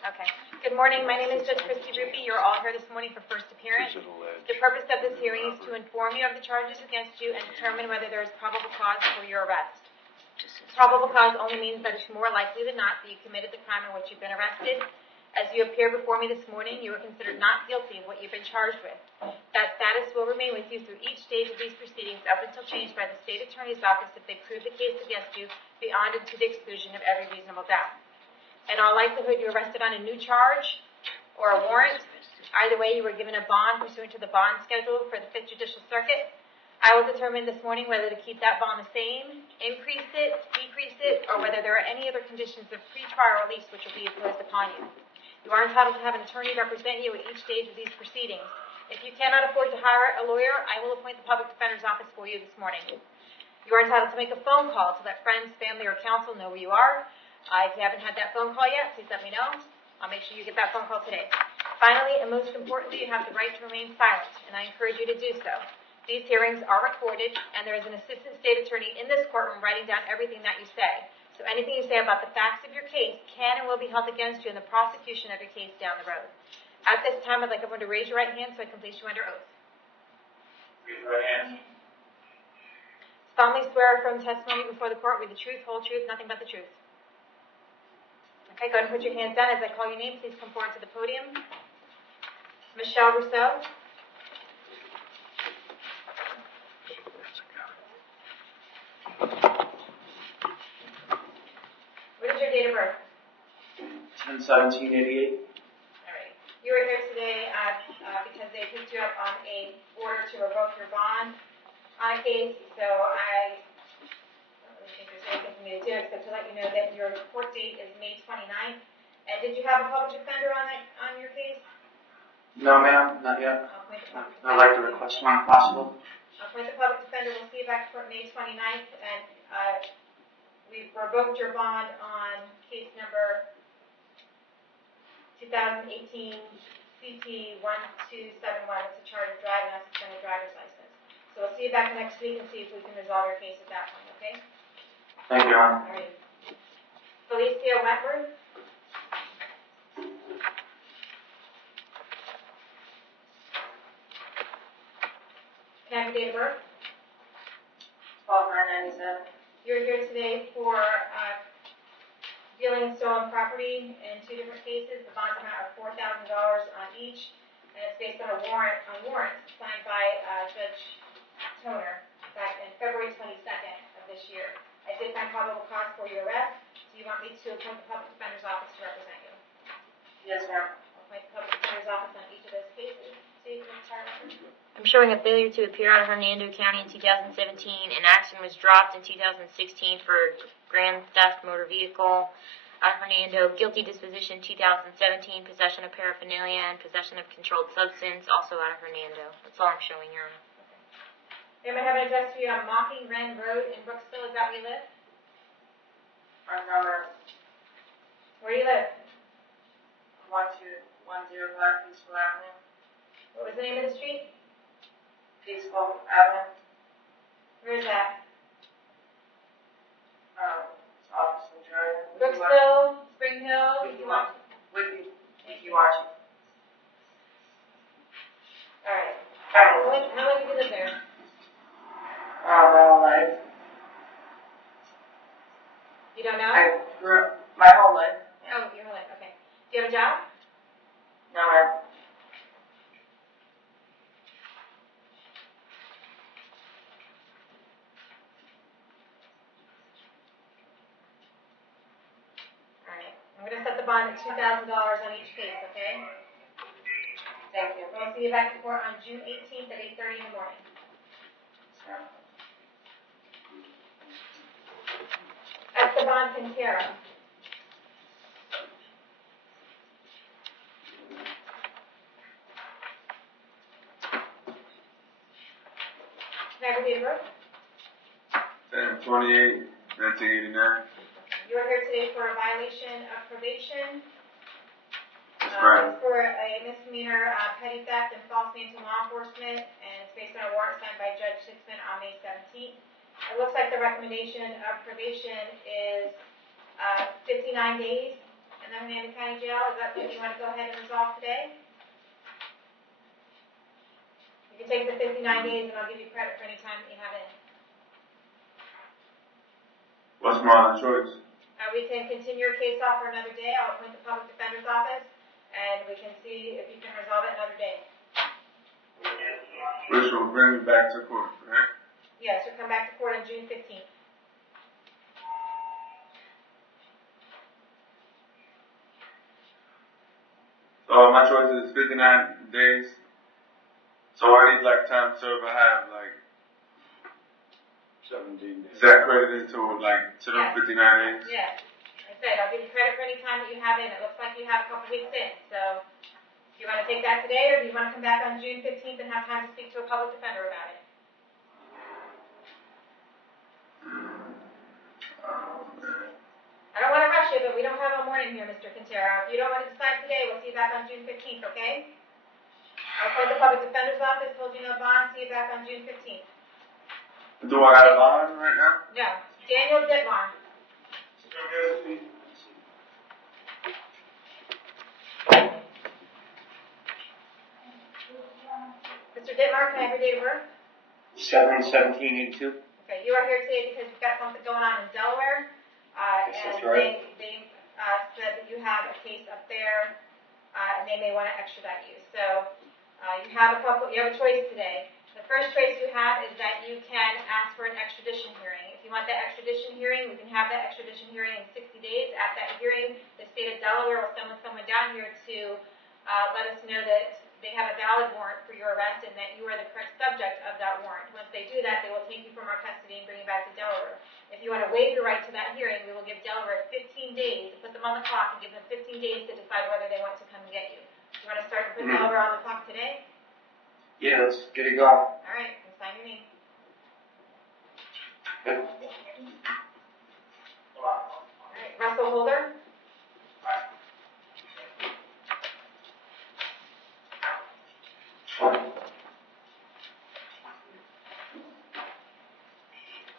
Okay. Good morning. My name is Judge Christy Ruppe. You're all here this morning for first appearance. The purpose of this hearing is to inform you of the charges against you and determine whether there is probable cause for your arrest. Probable cause only means that it's more likely than not that you committed the crime in which you've been arrested. As you appear before me this morning, you are considered not guilty of what you've been charged with. That status will remain with you through each stage of these proceedings up until changed by the State Attorney's Office if they prove the case against you beyond and to the exclusion of every reasonable doubt. In all likelihood, you're arrested on a new charge or a warrant. Either way, you were given a bond pursuant to the bond schedule for the 5th Judicial Circuit. I will determine this morning whether to keep that bond the same, increase it, decrease it, or whether there are any other conditions of pre-trial release which will be imposed upon you. You are entitled to have an attorney represent you at each stage of these proceedings. If you cannot afford to hire a lawyer, I will appoint the Public Defender's Office for you this morning. You are entitled to make a phone call to let friends, family, or counsel know where you are. If you haven't had that phone call yet, please let me know. I'll make sure you get that phone call today. Finally, and most importantly, you have the right to remain silent, and I encourage you to do so. These hearings are recorded, and there is an assistant state attorney in this courtroom writing down everything that you say. So anything you say about the facts of your case can and will be held against you in the prosecution of your case down the road. At this time, I'd like everyone to raise your right hand so I can place you under oath. Raise your right hand. Solemnly swear from testimony before the court with the truth, whole truth, nothing but the truth. Okay, go ahead and put your hands down. As I call your name, please come forward to the podium. Michelle Rousseau. What is your date of birth? 10/17/88. All right. You are here today because they picked you up on a order to revoke your bond on a case, so I don't really think there's anything for me to do except to let you know that your court date is May 29th. And did you have a public defender on your case? No, ma'am, not yet. I'll appoint the public defender. I'd like to request one if possible. I'll appoint the public defender. We'll see you back to court May 29th, and we've revoked your bond on case number 2018 CT 1271. It's a charge of driving on suspended driver's license. So we'll see you back next week and see if we can resolve your case at that point, okay? Thank you, Your Honor. All right. Felicia Wentworth. Can I have your date of birth? 12/9/97. You're here today for dealing in stolen property in 2 different cases. The bond amount of $4,000 on each, and it's based on a warrant signed by Judge Toner back in February 22nd of this year. I did find probable cause for your arrest. Do you want me to appoint the Public Defender's Office to represent you? Yes, ma'am. I'll appoint the Public Defender's Office on each of those cases. So you can start. I'm showing a failure to appear out of Hernando County in 2017. An action was dropped in 2016 for grand theft motor vehicle out of Hernando. Guilty disposition 2017. Possession of paraphernalia and possession of controlled substance also out of Hernando. That's all I'm showing you. Anybody have an address for you on Mocking Ren Road in Brooksville? Is that where you live? Our number Where do you live? 12105 Peaceful Avenue. What was the name of the street? Peaceful Avenue. Where is that? It's Officer Jordan. Brooksville, Spring Hill, Wiki Watching. All right. How long have you lived there? My whole life. You don't know? I grew up my whole life. Oh, your whole life. Okay. Do you have a job? No, ma'am. All right. I'm going to set the bond at $2,000 on each case, okay? Thank you. We'll see you back in court on June 18th at 8:30 in the morning. Sure. Esteban Quintero. Can I have your date of birth? 10/28/1989. You are here today for a violation of probation. That's right. It's for a misdemeanor petty theft and false name to law enforcement, and it's based on a warrant signed by Judge Sixman on May 17th. It looks like the recommendation of probation is 59 days, and and the Hernando County Jail. Is that something you want to go ahead and resolve today? You can take the 59 days and I'll give you credit for any time that you have in. What's my other choice? We can continue your case off for another day. I'll appoint the public defender's office, and we can see if you can resolve it another day. Which will bring me back to court, right? Yes, you'll come back to court on June 15th. So my choice is 59 days. So I need like time to serve. I have like 17 days. is that credited to like to them Yes. 59 days? Yes. I said, I'll give you credit for any time that you have in. It looks like you have a couple weeks in. So, do you want to take that today, or do you want to come back on June 15th and have time to speak to a public defender about it? I don't want to rush you, but we don't have all morning here, Mr. Quintero. If you don't want to decide today, we'll see you back on June 15th, okay? I'll appoint the public defender's office, hold you no bond, see you back on June 15th. Do I got a bond right now? No, Daniel Ditmar. Mr. Ditmar, can I have your date of birth? 7/17/82. Okay, you are here today because you've got something going on in Delaware, Yes, and that's right. they said that you have a case up there, and they may want to extradite you. So, you have a choice today. The first choice you have is that you can ask for an extradition hearing. If you want that extradition hearing, we can have that extradition hearing in 60 days. At that hearing, the state of Delaware will send someone down here to let us know that they have a valid warrant for your arrest and that you are the correct subject of that warrant. Once they do that, they will take you from our custody and bring you back to Delaware. If you want to waive your right to that hearing, we will give Delaware 15 days to put them on the clock and give them 15 days to decide whether they want to come and get you. You want to start to put Delaware on the clock today? Yeah, let's get it going. All right, and sign your name. All right, Russell Holder.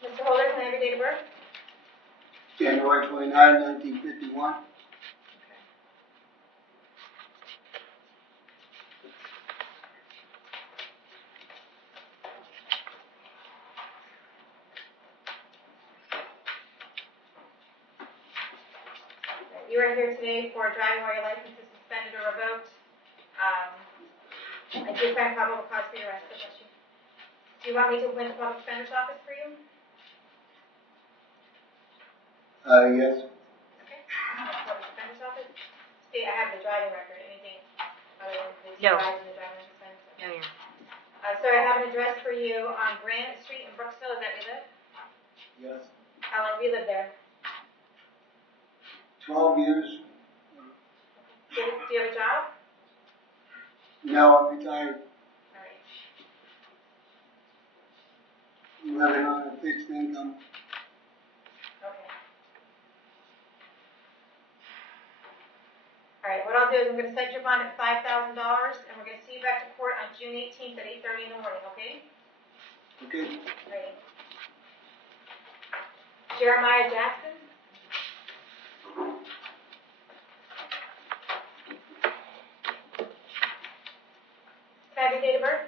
Mr. Holder, can I have your date of birth? January 29, 1951. You are here today for driving while your license is suspended or revoked. I did find probable cause for your arrest, so bless you. Do you want me to appoint the public defender's office for you? Yes. Okay. Public defender's office. See, I have the driving record. Anything other than the No. DUIs and the driving license? No, yeah. Sir, I have an address for you on Granite Street in Brooksville. Is that where you live? Yes. How long have you lived there? 12 years. Do you have a job? No, I'm retired. All right. I'm living on a fixed income. Okay. All right, what I'll do is I'm going to set your bond at $5,000, and we're going to see you back to court on June 18th at 8:30 in the morning, okay? Okay. Ready. Jeremiah Jackson. Can I have your date of birth?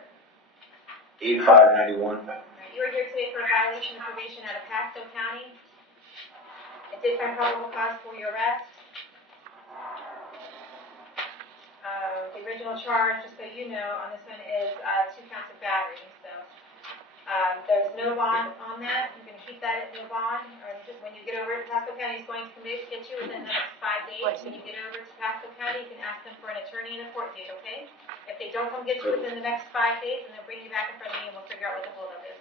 85/91. All right, you are here today for a violation of probation out of Pasco County. It did find probable cause for your arrest. The original charge, just so you know, on this one is 2 counts of battery. So there's no bond on that. You're going to keep that at no bond. Or just when you get over to Pasco County, it's going to get you within the next 5 days. When you get over to Pasco County, you can ask them for an attorney and a court date, okay? If they don't come get you within the next 5 days, then they'll bring you back in front of me and we'll figure out what the holdup is.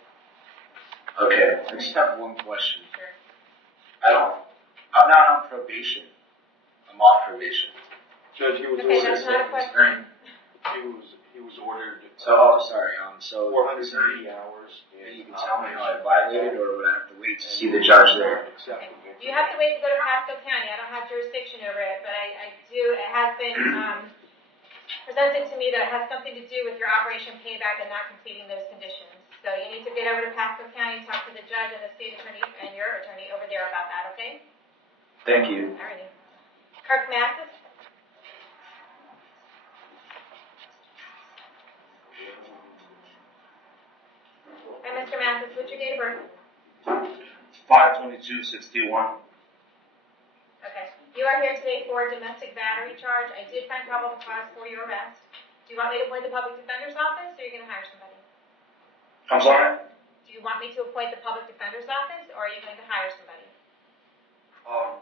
Okay, I just have one question. Sure. I'm not on probation. I'm off probation. Judge, he was Okay, that's not a question. He was ordered. So, sorry, so 480 hours. you can tell me how I violated, or would I have to wait to see the judge there? Acceptable. You have to wait to go to Pasco County. I don't have jurisdiction over it, but I do. It has been presented to me that it has something to do with your Operation Payback and not completing those conditions. So you need to get over to Pasco County, talk to the judge and the state attorney and your attorney over there about that, okay? Thank you. Alrighty. Kirk Mathis. Hi, Mr. Mathis, what's your date of birth? 5/22/61. Okay. You are here today for a domestic battery charge. I did find probable cause for your arrest. Do you want me to appoint the public defender's office, or are you going to hire somebody? I'm sorry? Do you want me to appoint the public defender's office, or are you going to hire somebody? Go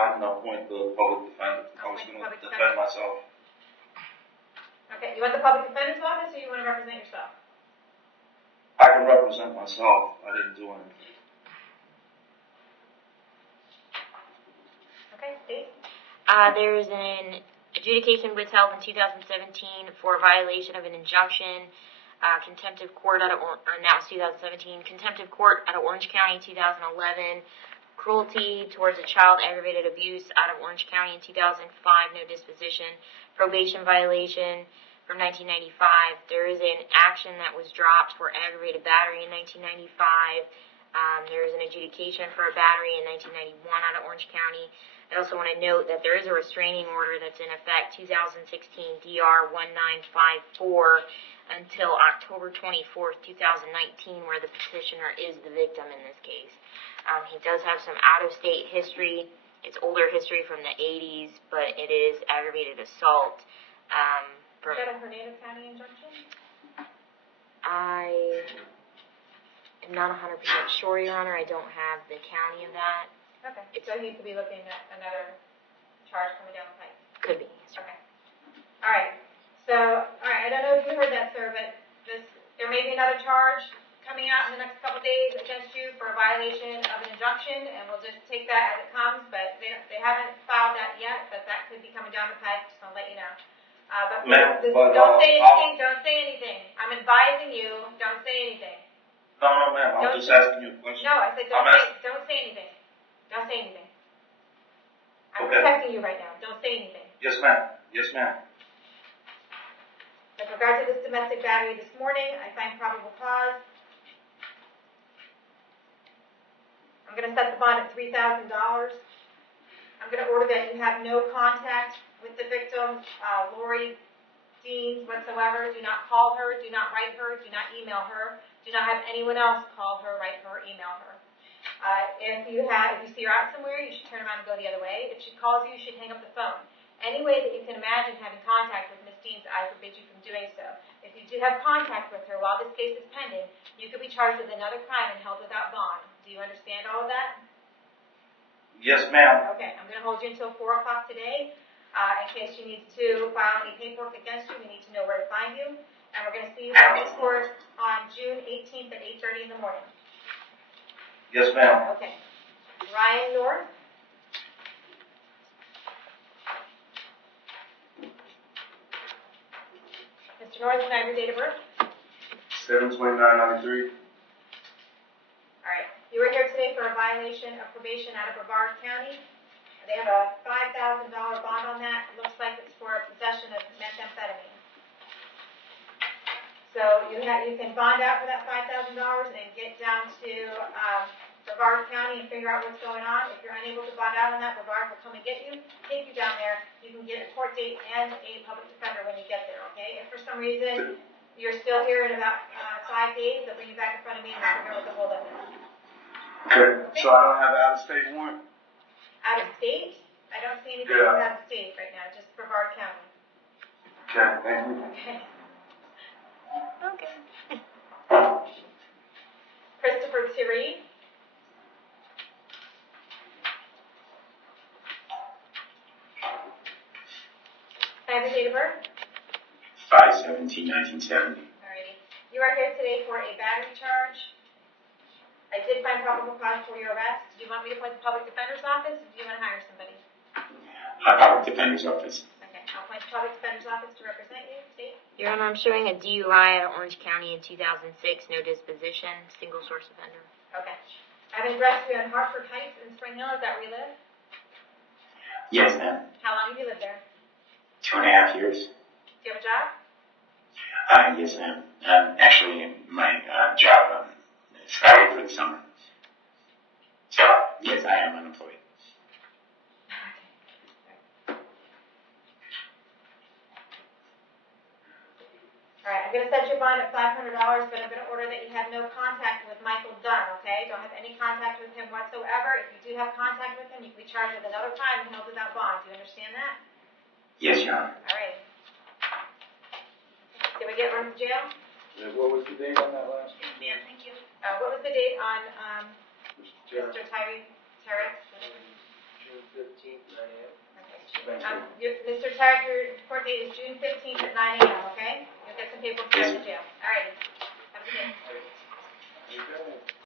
ahead and appoint the public defender. I was going to defend myself. Okay, you want the public defender's office, or you want to represent yourself? I can represent myself. I didn't do anything. Okay, Steve? There is an adjudication withheld in 2017 for violation of an injunction. Contempt of court now it's 2017. Contempt of court out of Orange County, 2011. Cruelty towards a child, aggravated abuse out of Orange County in 2005. No disposition. Probation violation from 1995. There is an action that was dropped for aggravated battery in 1995. There is an adjudication for a battery in 1991 out of Orange County. I also want to note that there is a restraining order that's in effect 2016 DR 1954 until October 24th, 2019, where the petitioner is the victim in this case. He does have some out-of-state history. It's older history from the 80s, but it is aggravated assault. Is that a Hernando County injunction? I am not 100% sure, Your Honor. I don't have the county of that. Okay, so he could be looking at another charge coming down the pipe. Could be. Okay. All right. So, I don't know if you heard that, sir, but there may be another charge coming out in the next couple days against you for a violation of an injunction, and we'll just take that as it comes. But they haven't filed that yet, but that could be coming down the pipe. Just want to let you know. Don't say anything. Don't say anything. I'm advising you. Don't say anything. No, ma'am. I'm just asking you a question. No, I said don't say anything. Don't say anything. I'm protecting you right now. Don't say anything. Yes, ma'am. Yes, ma'am. With regard to this domestic battery this morning, I find probable cause. I'm going to set the bond at $3,000. I'm going to order that you have no contact with the victim, Lori Deans, whatsoever. Do not call her. Do not write her. Do not email her. Do not have anyone else call her, write her, email her. If you see her out somewhere, you should turn around and go the other way. If she calls you, you should hang up the phone. Any way that you can imagine having contact with Ms. Deans, I forbid you from doing so. If you do have contact with her while this case is pending, you could be charged with another crime and held without bond. Do you understand all of that? Yes, ma'am. Okay, I'm going to hold you until 4 o'clock today. In case she needs to file any paperwork against you, we need to know where to find you. And we're going to see you in this court on June 18th at 8:30 in the morning. Yes, ma'am. Okay. Ryan North. Mr. North, can I have your date of birth? 7/29/93. All right. You were here today for a violation of probation out of Brevard County. They have a $5,000 bond on that. It looks like it's for possession of methamphetamine. So you can bond out for that $5,000 and get down to Brevard County and figure out what's going on. If you're unable to bond out on that, Brevard will come and get you, take you down there. You can get a court date and a public defender when you get there, okay? If for some reason you're still here in about 5 days, they'll bring you back in front of me and we'll figure out what the holdup is. Okay. So I don't have an out-of-state warrant? Out of state? I don't see anything Yeah. out of state right now, just Brevard County. Okay, thank you. Okay. Okay. Christopher Thierry. Can I have your date of birth? 5/17/1970. Alrighty. You are here today for a battery charge. I did find probable cause for your arrest. Do you want me to appoint the public defender's office, or do you want to hire somebody? Public Defender's Office. Okay, I'll appoint the public defender's office to represent you. State. Your Honor, I'm showing a DUI out of Orange County in 2006. No disposition. Single source offender. Okay. I have an address here in Hartford Heights in Spring Hill. Is that where you live? Yes, ma'am. How long have you lived there? 2.5 years. Do you have a job? Yes, ma'am. Actually, my job started for the summer. So, yes, I am unemployed. All right, I'm gonna set your bond at $500, but I'm gonna order that you have no contact with Michael Dunn, okay? Don't have any contact with him whatsoever. If you do have contact with him, you can be charged with another crime and held without bond. Do you understand that? Yes, Your Honor. All right. Did we get run to jail? What was the date on that last one? Ma'am, thank you. What was the date on, Mr. Mr. Tarek? June 15th, 9 a.m. Okay. Mr. Tarek, your court date is June 15th at 9 a.m., okay? You'll get some paper for Yes. the jail. All right. Have a good day. Okay.